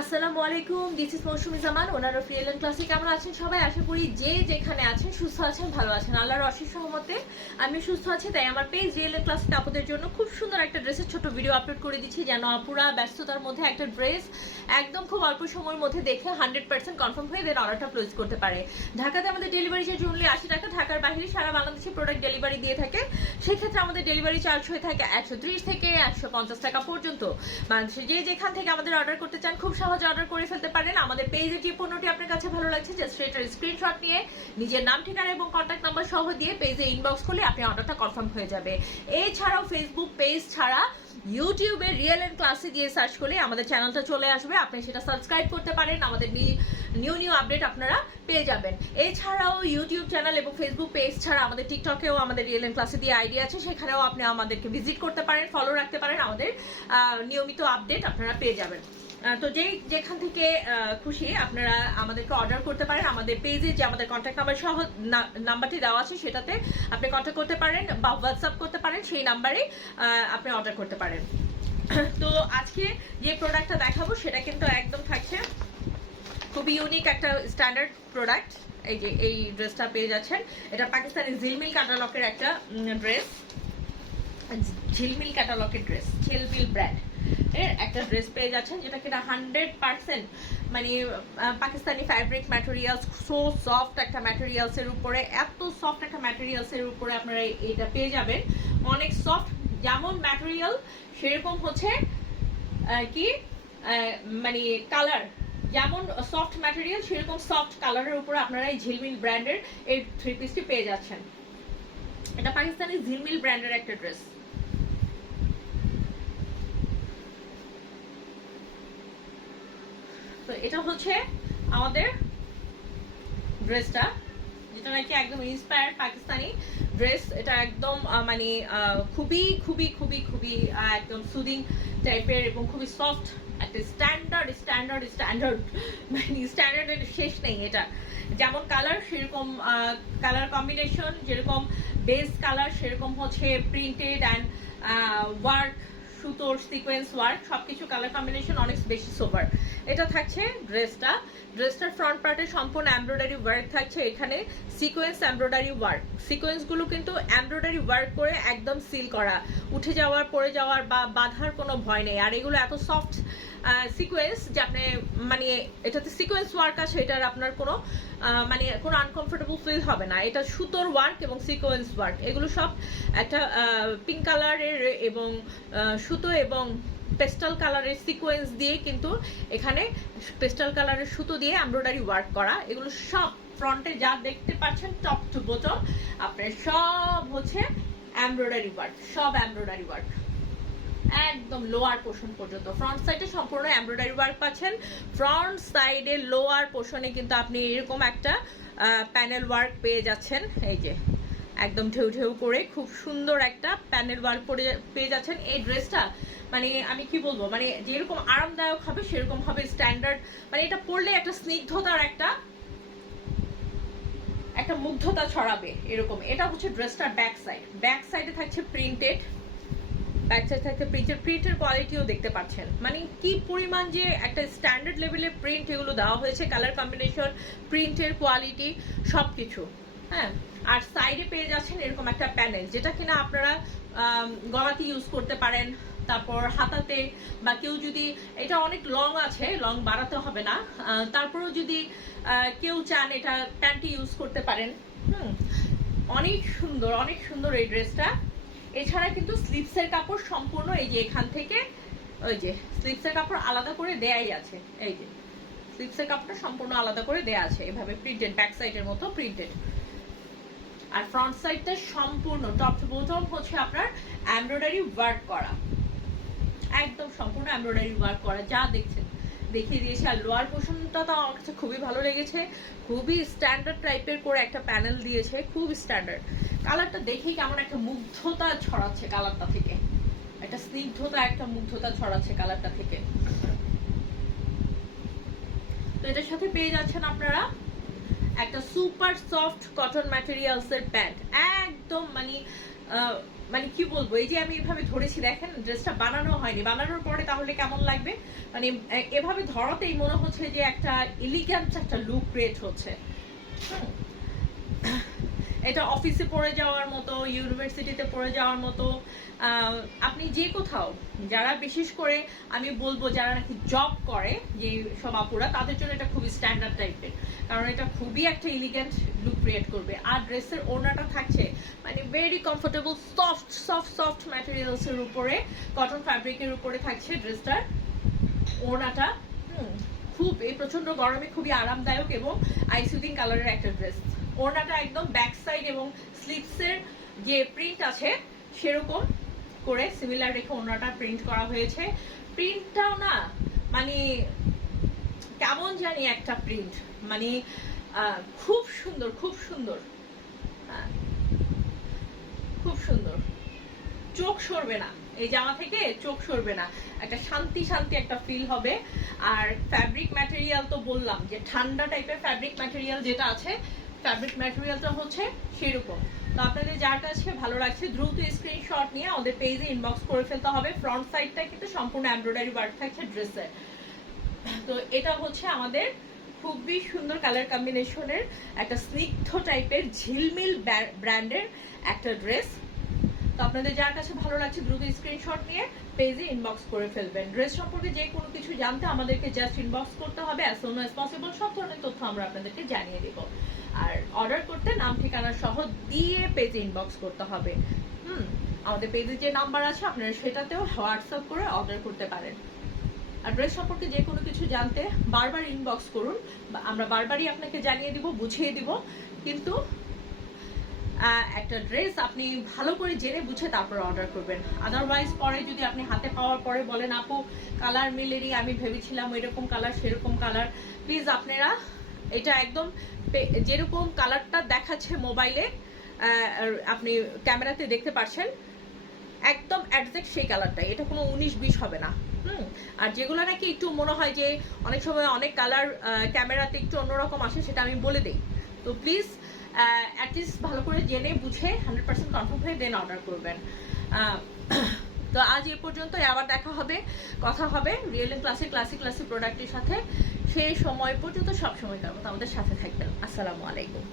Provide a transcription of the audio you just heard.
আসসালামু আলাইকুম, this is Mousumi Zaman, owner of real ক্লাসে। কেমন আছেন সবাই? আশা করি যে যেখানে আছেন সুস্থ আছেন, ভালো আছেন। আল্লাহর অশেষ রহমতে আমি সুস্থ আছি। তাই আমার পেজ রিয়েল ক্লাসিক আপুদের জন্য খুব সুন্দর একটা ড্রেসের ছোট ভিডিও আপলোড করে দিচ্ছি, যেন আপুরা ব্যস্ততার মধ্যে একটা ড্রেস একদম খুব অল্প সময়ের মধ্যে দেখে 100% কনফার্ম হয়ে দেন অর্ডারটা প্লেস করতে পারে। ঢাকাতে আমাদের ডেলিভারি চার্জ অনলি 80 টাকা। ঢাকার বাইরে সারা বাংলাদেশে প্রোডাক্ট ডেলিভারি দিয়ে থাকে। সেক্ষেত্রে আমাদের ডেলিভারি চার্জ হয়ে থাকে 130 থেকে 150 টাকা পর্যন্ত। বাংলাদেশে যে যেখান থেকে আমাদের অর্ডার করতে চান খুব সহজে অর্ডার করে ফেলতে পারেন। আমাদের পেজে যে পণ্যটি আপনার কাছে ভালো লাগছে, জাস্ট সেটার স্ক্রিনশট নিয়ে নিজের নাম, ঠিকানা এবং কন্ট্যাক্ট নাম্বার সহ দিয়ে পেজে ইনবক্স করলে আপনি অর্ডারটা কনফার্ম হয়ে যাবে। এছাড়াও ফেসবুক পেজ ছাড়া ইউটিউবে রিয়েল এন্ড ক্লাসে দিয়ে সার্চ করলে আমাদের চ্যানেলটা চলে আসবে। আপনি সেটা সাবস্ক্রাইব করতে পারেন, আমাদের নিউ আপডেট আপনারা পেয়ে যাবেন। এছাড়াও ইউটিউব চ্যানেল এবং ফেসবুক পেজ ছাড়া আমাদের টিকটকেও আমাদের রিয়েল এন্ড ক্লাসে দিয়ে আইডি আছে, সেখানেও আপনি আমাদেরকে ভিজিট করতে পারেন, ফলো রাখতে পারেন। আমাদের নিয়মিত আপডেট আপনারা পেয়ে যাবেন। তো যেখান থেকে খুশি আপনারা আমাদেরকে অর্ডার করতে পারেন। আমাদের পেজে যে আমাদের কন্ট্যাক্ট নাম্বার সহ নাম্বারটি দেওয়া আছে, সেটাতে আপনি কন্ট্যাক্ট করতে পারেন বা হোয়াটসঅ্যাপ করতে পারেন, সেই নাম্বারে আপনি অর্ডার করতে পারেন। তো আজকে যে প্রোডাক্টটা দেখাবো সেটা কিন্তু একদম থাকছে খুবই ইউনিক একটা স্ট্যান্ডার্ড প্রোডাক্ট। এই যে এই ড্রেসটা পেয়ে যাচ্ছেন, এটা পাকিস্তানি ঝিলমিল ক্যাটালগের একটা ড্রেস। ঝিলমিল ক্যাটালগের ড্রেস, ঝিলমিল ব্র্যান্ড এর একটা ড্রেস পেয়ে যাচ্ছেন, যেটা কিনা 100% মানে Pakistani fabric materials, so soft একটা ম্যাটেরিয়ালস এর উপরে, এত সফট একটা ম্যাটেরিয়ালস এর উপরে আপনারা এটা পেয়ে যাবেন। অনেক সফট, যেমন ম্যাটেরিয়াল সেরকম হচ্ছে কি মানে কালার, যেমন সফট ম্যাটেরিয়াল সেরকম সফট কালারের উপরে আপনারা এই ঝিলমিল ব্র্যান্ডের এই থ্রি পিসটি পেয়ে যাচ্ছেন। এটা পাকিস্তানি ঝিলমিল ব্র্যান্ডের একটা ড্রেস। তো এটা হচ্ছে আমাদের ড্রেসটা, যেটা নাকি একদম ইন্সপায়ার্ড পাকিস্তানি ড্রেস। এটা একদম মানে খুবই খুবই খুবই খুবই একদম সুদিং টাইপের এবং খুবই সফট একটা স্ট্যান্ডার্ড মানে স্ট্যান্ডার্ডের শেষ নেই। এটা যেমন কালার সেরকম কালার কম্বিনেশন, যেরকম বেস কালার সেরকম হচ্ছে প্রিন্টেড অ্যান্ড ওয়ার্ক, সুতোর সিকোয়েন্স ওয়ার্ক, সবকিছু কালার কম্বিনেশন অনেক বেশি সোবার। এটা থাকছে ড্রেসটার ফ্রন্ট পার্টে সম্পূর্ণ এমব্রয়ডারি ওয়ার্ক থাকছে। এখানে সিকোয়েন্স এমব্রয়ডারি ওয়ার্ক, সিকোয়েন্সগুলো কিন্তু এমব্রয়ডারি ওয়ার্ক করে একদম সিল করা, উঠে যাওয়ার পড়ে যাওয়ার বা বাঁধার কোনো ভয় নেই। আর এগুলো এত সফট সিকোয়েন্স যে আপনি মানে এটাতে সিকোয়েন্স ওয়ার্ক আছে, এটার আপনার কোনো মানে কোনো আনকমফোর্টেবল ফিল হবে না। এটা সুতোর ওয়ার্ক এবং সিকোয়েন্স ওয়ার্ক, এগুলো সব একটা পিঙ্ক কালারের এবং সুতো এবং পেস্টাল কালারের সিকোয়েন্স দিয়ে কিন্তু এখানে পেস্টাল কালারের সুতো দিয়ে এমব্রয়ডারি ওয়ার্ক করা। এগুলো সব ফ্রন্টে যা দেখতে পাচ্ছেন টপ টু বটম আপনার সব হচ্ছে এমব্রয়ডারি ওয়ার্ক, সব এমব্রয়ডারি ওয়ার্ক একদম লোয়ার পোর্শন পর্যন্ত। ফ্রন্ট সাইডে সম্পূর্ণ এমব্রয়ডারি ওয়ার্ক পাচ্ছেন। ফ্রন্ট সাইডে লোয়ার পোর্শনে কিন্তু আপনি এরকম একটা প্যানেল ওয়ার্ক পেয়ে যাচ্ছেন। এই যে একদম ঢেউ ঢেউ করে খুব সুন্দর একটা প্যানেল ওয়ার্ক পেয়ে যাচ্ছেন। এই ড্রেসটা মানে আমি কি বলবো, মানে যেরকম আরামদায়ক হবে সেরকম হবে স্ট্যান্ডার্ড, মানে এটা পরলে একটা স্নিগ্ধতার একটা মুগ্ধতা ছড়াবে এরকম। এটা হচ্ছে ড্রেসটার ব্যাক সাইডে থাকছে প্রিন্টেড, ব্যাক সাইড থাকছে প্রিন্টের কোয়ালিটিও দেখতে পাচ্ছেন, মানে কি পরিমাণ যে একটা স্ট্যান্ডার্ড লেভেলের প্রিন্ট এগুলো দেওয়া হয়েছে, কালার কম্বিনেশন, প্রিন্টের কোয়ালিটি সবকিছু। হ্যাঁ, আর সাইডে পেয়ে যাচ্ছেন এরকম একটা প্যানেল, যেটা কিনা আপনারা গলাতে ইউজ করতে পারেন, তারপর হাতাতে, বা কেউ যদি এটা অনেক লং আছে, লং বাড়াতে হবে না, তারপরেও যদি কেউ চান এটা প্যান্টি ইউজ করতে পারেন। অনেক সুন্দর এই ড্রেসটা। এছাড়া কিন্তু স্লিভসের কাপড় সম্পূর্ণ এই যে এখান থেকে ওই যে স্লিভসের কাপড় আলাদা করে দেয়াই আছে। এই যে স্লিভসের কাপড়টা সম্পূর্ণ আলাদা করে দেয়া আছে, এভাবে প্রিন্টেড, ব্যাক সাইডের মতো প্রিন্টেড। আর ফ্রন্ট সাইডটা সম্পূর্ণ টপ টু বটম হচ্ছে আপনার এমব্রয়ডারি ওয়ার্ক করা, একদম সম্পূর্ণ এমব্রয়ডারি ওয়ার্ক করা, যা দেখছেন দেখিয়ে দিয়েছে। আর লোয়ার পোর্শনটা তো আমার কাছে খুবই ভালো লেগেছে, খুবই স্ট্যান্ডার্ড টাইপের করে একটা প্যানেল দিয়েছে, খুব স্ট্যান্ডার্ড। কালারটা দেখেই কেমন একটা মুগ্ধতা ছড়াচ্ছে কালারটা থেকে, একটা স্নিগ্ধতা, একটা মুগ্ধতা ছড়াচ্ছে কালারটা থেকে। তো এটার সাথে পেয়ে যাচ্ছেন আপনারা একটা সুপার সফট কটন ম্যাটেরিয়ালস এর প্যান্ট, একদম মানে মানে কি বলবো, এই যে আমি এভাবে ধরেছি দেখেন, ড্রেসটা বানানো হয়নি, বানানোর পরে তাহলে কেমন লাগবে, মানে এভাবে ধরাতেই মনে হচ্ছে যে একটা এলিগ্যান্ট একটা লুক ক্রিয়েট হচ্ছে। এটা অফিসে পরে যাওয়ার মতো, ইউনিভার্সিটিতে পরে যাওয়ার মতো, আপনি যে কোথাও, যারা বিশেষ করে আমি বলবো যারা নাকি জব করে যে সব আপুরা, তাদের জন্য এটা খুবই স্ট্যান্ডার্ড টাইপের, কারণ এটা খুবই একটা এলিগেন্ট লুক ক্রিয়েট করবে। আর ড্রেসের ওড়নাটা থাকছে মানে very comfortable, soft soft soft ম্যাটেরিয়ালসের উপরে, কটন ফ্যাব্রিকের উপরে থাকছে ড্রেসটার ওড়নাটা। খুব এই প্রচন্ড গরমে খুবই আরামদায়ক এবং আইসুদিং কালারের একটা ড্রেস। ওড়নাটা একদম ব্যাক সাইড এবং স্লিভসের যে প্রিন্ট আছে সেরকম করে সিমিলার রেখে ওড়নাটা প্রিন্ট করা হয়েছে। প্রিন্টটাও না মানে কেমন জানি একটা প্রিন্ট, মানে খুব সুন্দর, খুব সুন্দর, খুব সুন্দর, চোখ সরবে না এই জামা থেকে, চোখ সরবে না, একটা শান্তি শান্তি একটা ফিল হবে। আর ফ্যাব্রিক ম্যাটেরিয়াল তো বললাম যে ঠান্ডা টাইপের ফ্যাব্রিক ম্যাটেরিয়াল যেটা আছে, ফ্যাব্রিক ম্যাটেরিয়ালটা হচ্ছে সেরকম। তো আপনাদের যার কাছে ভালো লাগছে দ্রুত স্ক্রিনশট নিয়ে আমাদের পেজে ইনবক্স করে ফেলতে হবে। ফ্রন্ট সাইডটা কিন্তু সম্পূর্ণ এমব্রয়ডারি ওয়ার্ক থাকছে ড্রেসের। তো এটা হচ্ছে আমাদের খুবই সুন্দর কালার কম্বিনেশনের একটা স্নিগ্ধ টাইপের ঝিলমিল ব্র্যান্ডের একটা ড্রেস। তো আপনাদের যার কাছে ভালো লাগছে দ্রুত স্ক্রিনশট নিয়ে পেজে ইনবক্স করে ফেলবেন। ড্রেস সম্পর্কে যে কোনো কিছু জানতে আমাদেরকে জাস্ট ইনবক্স করতে হবে, অ্যাজ সুন অ্যাজ পসিবল সব ধরনের তথ্য আমরা আপনাদেরকে জানিয়ে দেব। আর অর্ডার করতে নাম ঠিকানা সহ দিয়ে পেজে ইনবক্স করতে হবে। আমাদের পেজে যে নাম্বার আছে আপনারা সেটাতেও হোয়াটসঅ্যাপ করে অর্ডার করতে পারেন। আর ড্রেস সম্পর্কে যে কোনো কিছু জানতে বারবার ইনবক্স করুন, আমরা বারবারই আপনাকে জানিয়ে দিব, বুঝিয়ে দিব। কিন্তু একটা ড্রেস আপনি ভালো করে জেনে বুঝে তারপর অর্ডার করবেন। আদারওয়াইজ পরে যদি আপনি হাতে পাওয়ার পরে বলেন আপু কালার মিলেনি, আমি ভেবেছিলাম এরকম কালার সেরকম কালার, প্লিজ আপনারা এটা একদম যেরকম কালারটা দেখাচ্ছে মোবাইলে আপনি ক্যামেরাতে দেখতে পাচ্ছেন একদম একজ্যাক্ট সেই কালারটাই, এটা কোনো 19-20 হবে না। আর যেগুলো নাকি একটু মনে হয় যে অনেক সময় অনেক কালার ক্যামেরাতে একটু অন্যরকম আসে, সেটা আমি বলে দিই। তো প্লিজ অ্যাটলিস্ট ভালো করে জেনে বুঝে 100% কনফার্ম হয়ে দেন অর্ডার করবেন। তো আজ এ পর্যন্ত, আবার দেখা হবে, কথা হবে রিয়েল ক্লাসিক ক্লাসিক ক্লাসিক প্রোডাক্টের সাথে। সেই সময় পর্যন্ত সবসময় তার মতো আমাদের সাথে থাকবেন। আসসালামু আলাইকুম।